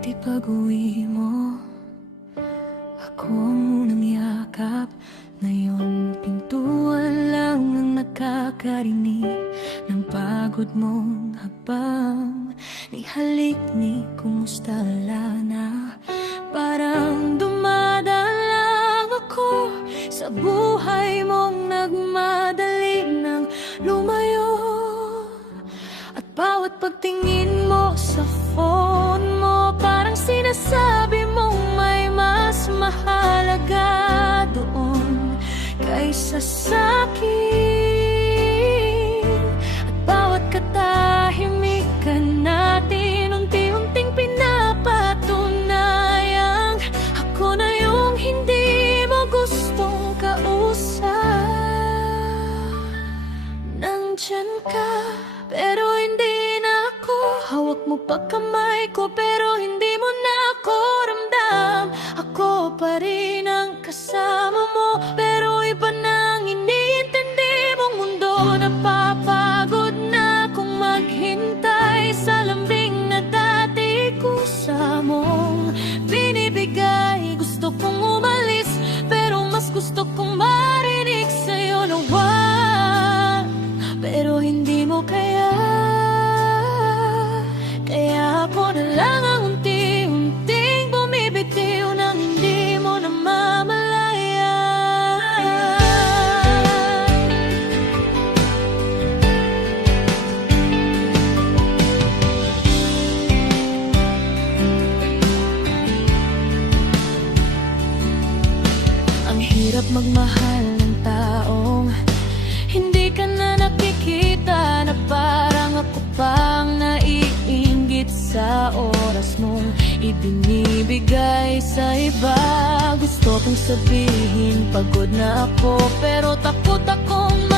Dati pag-uwi mo, ako ang unang yakap. Ngayon pintuan lang ang nakakarinig ng pagod mong habang ni halik ni kumusta na. Parang dumadaan lang ako sa buhay mong nagmadali ng lumayo. At bawat pagtingin mo sa phone mo, parang sinasabi mong may mas mahalaga doon kaysa sa'kin. At bawat katahimikan natin, unti-unting pinapatunayang ako na yung hindi mo gustong kausap. Nandyan ka, pero hindi na ako. Hawak mo pa kamay ko, pero hindi mo na ako ramdam. Ako pa rin ang kasama mo, pero iba nang iniintindi mong mundo. Napapagod na akong maghintay sa lambing na dati kusa mong binibigay. Gusto kong umalis, pero mas gusto kong marinig sa'yo na wag. Pero hindi mo kaya, kaya ako na lang ang unti-unting bumibitiw nang hindi mo namamalayan. Ang hirap magmahal ng taong hindi ka na nakikita, na parang ako pang naiinggit sa oras mong ibinibigay sa iba. Gusto kong sabihin pagod na ako, pero takot akong